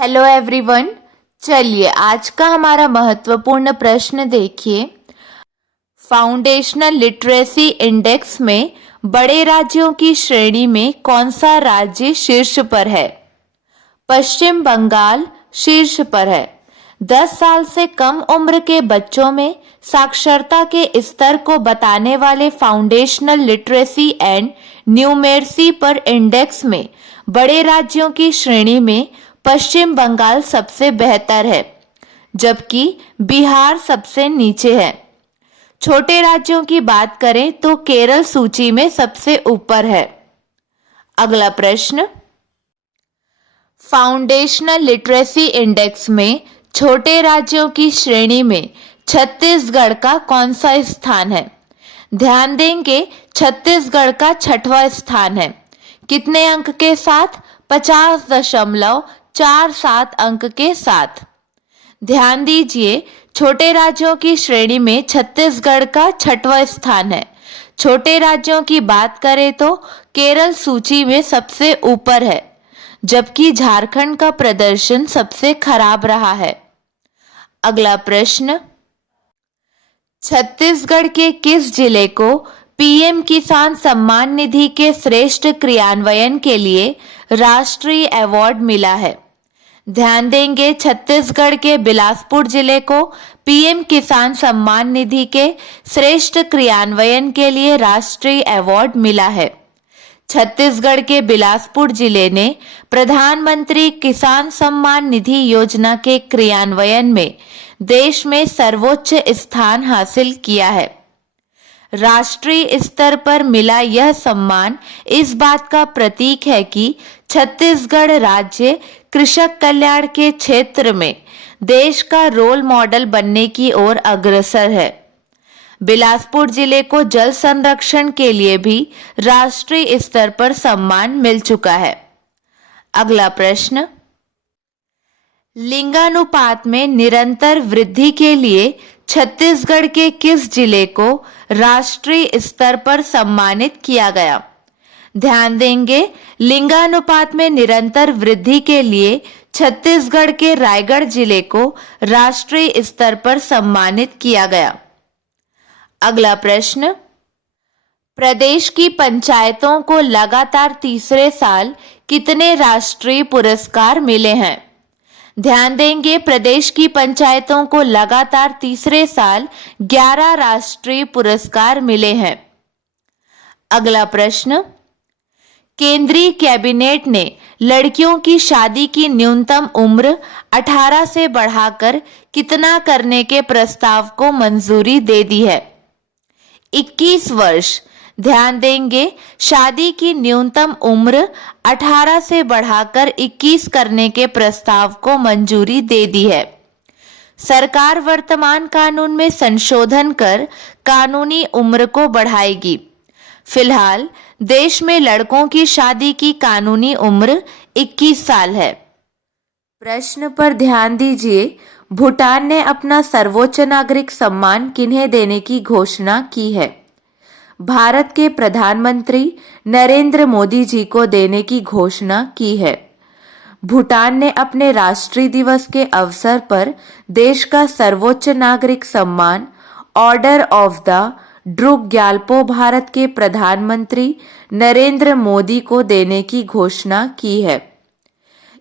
Hello everyone. चलिए आज का हमारा महत्वपूर्ण प्रश्न देखिए। फाउंडेशनल लिटरेसी इंडेक्स में बड़े राज्यों की श्रेणी में कौन सा राज्य शीर्ष पर है? पश्चिम बंगाल शीर्ष पर है। 10 साल से कम उम्र के बच्चों में साक्षरता के स्तर को बताने वाले फाउंडेशनल लिटरेसी एंड न्यूमेरसी पर इंडेक्स में बड़े राज्यों की श्रेणी में पश्चिम बंगाल सबसे बेहतर है, जबकि बिहार सबसे नीचे है। छोटे राज्यों की बात करें तो केरल सूची में सबसे ऊपर है। अगला प्रश्न, फाउंडेशनल लिटरेसी इंडेक्स में छोटे राज्यों की श्रेणी में छत्तीसगढ़ का कौन सा स्थान है? ध्यान देंगे, छत्तीसगढ़ का 6वां स्थान है। कितने अंक के साथ? 50.47 अंक के साथ। ध्यान दीजिए, छोटे राज्यों की श्रेणी में छत्तीसगढ़ का 6वां स्थान है। छोटे राज्यों की बात करें तो केरल सूची में सबसे ऊपर है, जबकि झारखंड का प्रदर्शन सबसे खराब रहा है। अगला प्रश्न, छत्तीसगढ़ के किस जिले को पीएम किसान सम्मान निधि के श्रेष्ठ क्रियान्वयन के लिए राष्ट्रीय अवार्ड मिला है? ध्यान देंगे, छत्तीसगढ़ के बिलासपुर जिले को पीएम किसान सम्मान निधि के श्रेष्ठ क्रियान्वयन के लिए राष्ट्रीय अवार्ड मिला है। छत्तीसगढ़ के बिलासपुर जिले ने प्रधानमंत्री किसान सम्मान निधि योजना के क्रियान्वयन में देश में सर्वोच्च स्थान हासिल किया है। राष्ट्रीय स्तर पर मिला यह सम्मान इस बात का प्रतीक है कि छत्तीसगढ़ राज्य कृषक कल्याण के क्षेत्र में देश का रोल मॉडल बनने की ओर अग्रसर है। बिलासपुर जिले को जल संरक्षण के लिए भी राष्ट्रीय स्तर पर सम्मान मिल चुका है। अगला प्रश्न, लिंगानुपात में निरंतर वृद्धि के लिए छत्तीसगढ़ के किस जिले को राष्ट्रीय स्तर पर सम्मानित किया गया? ध्यान देंगे, लिंगानुपात में निरंतर वृद्धि के लिए छत्तीसगढ़ के रायगढ़ जिले को राष्ट्रीय स्तर पर सम्मानित किया गया। अगला प्रश्न, प्रदेश की पंचायतों को लगातार तीसरे साल कितने राष्ट्रीय पुरस्कार मिले हैं? ध्यान देंगे, प्रदेश की पंचायतों को लगातार तीसरे साल 11 राष्ट्रीय पुरस्कार मिले हैं। अगला प्रश्न, केंद्रीय कैबिनेट ने लड़कियों की शादी की न्यूनतम उम्र 18 से बढ़ाकर कितना करने के प्रस्ताव को मंजूरी दे दी है? 21 वर्ष। ध्यान देंगे, शादी की न्यूनतम उम्र 18 से बढ़ाकर 21 करने के प्रस्ताव को मंजूरी दे दी है। सरकार वर्तमान कानून में संशोधन कर कानूनी उम्र को बढ़ाएगी। फिलहाल देश में लड़कों की शादी की कानूनी उम्र 21 साल है। प्रश्न पर ध्यान दीजिए, भूटान ने अपना सर्वोच्च नागरिक सम्मान किन्हें देने की घोषणा की है? भारत के प्रधानमंत्री नरेंद्र मोदी जी को देने की घोषणा की है। भूटान ने अपने राष्ट्रीय दिवस के अवसर पर देश का सर्वोच्च नागरिक सम्मान order of the Druk Gyalpo Bharat के प्रधानमंत्री नरेंद्र मोदी को देने की घोषणा की है।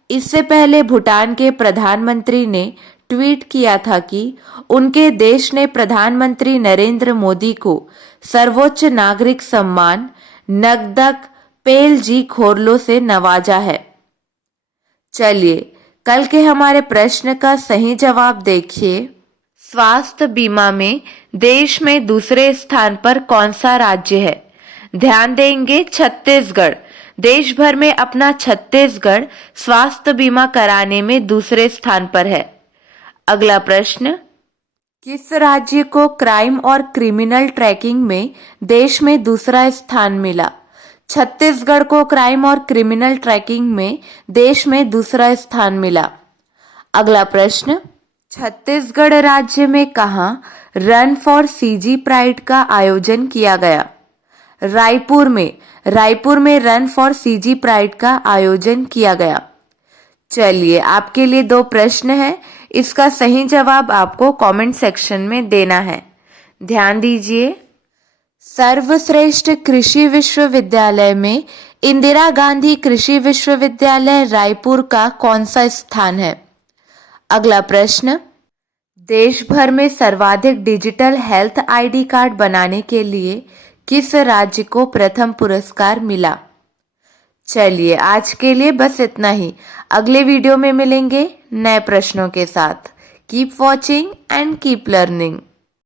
इससे पहले भूटान के प्रधानमंत्री ने ट्वीट किया था कि उनके देश ने प्रधानमंत्री नरेंद्र मोदी को सर्वोच्च नागरिक सम्मान नगदक पेलजी खोरलो से नवाजा है। चलिए कल के हमारे प्रश्न का सही जवाब देखिए। स्वास्थ्य बीमा में देश में दूसरे स्थान पर कौन सा राज्य है? ध्यान देंगे, छत्तीसगढ़। देश भर में अपना छत्तीसगढ़ स्वास्थ्य बीमा कराने में दूसरे स्थान पर है। अगला प्रश्न, किस राज्य को क्राइम और क्रिमिनल ट्रैकिंग में देश में दूसरा स्थान मिला? छत्तीसगढ़ को क्राइम और क्रिमिनल ट्रैकिंग में देश में दूसरा स्थान मिला। अगला प्रश्न, छत्तीसगढ़ राज्य में कहां रन फॉर सीजी प्राइड का आयोजन किया गया? रायपुर में रन फॉर सीजी प्राइड का आयोजन किया गया। चलिए, आपके लिए 2 प्रश्न हैं। इसका सही जवाब आपको कमेंट सेक्शन में देना है। ध्यान दीजिए। सर्वश्रेष्ठ कृषि विश्वविद्यालय में इंदिरा गांधी कृषि विश्वविद्यालय रायपुर का कौन सा स्थान है? अगला प्रश्न, देश भर में सर्वाधिक डिजिटल हेल्थ आईडी कार्ड बनाने के लिए किस राज्य को प्रथम पुरस्कार मिला? चलिए, आज के लिए बस इतना ही। अगले वीडियो में मिलेंगे नए प्रश्नों के साथ। Keep watching and keep learning.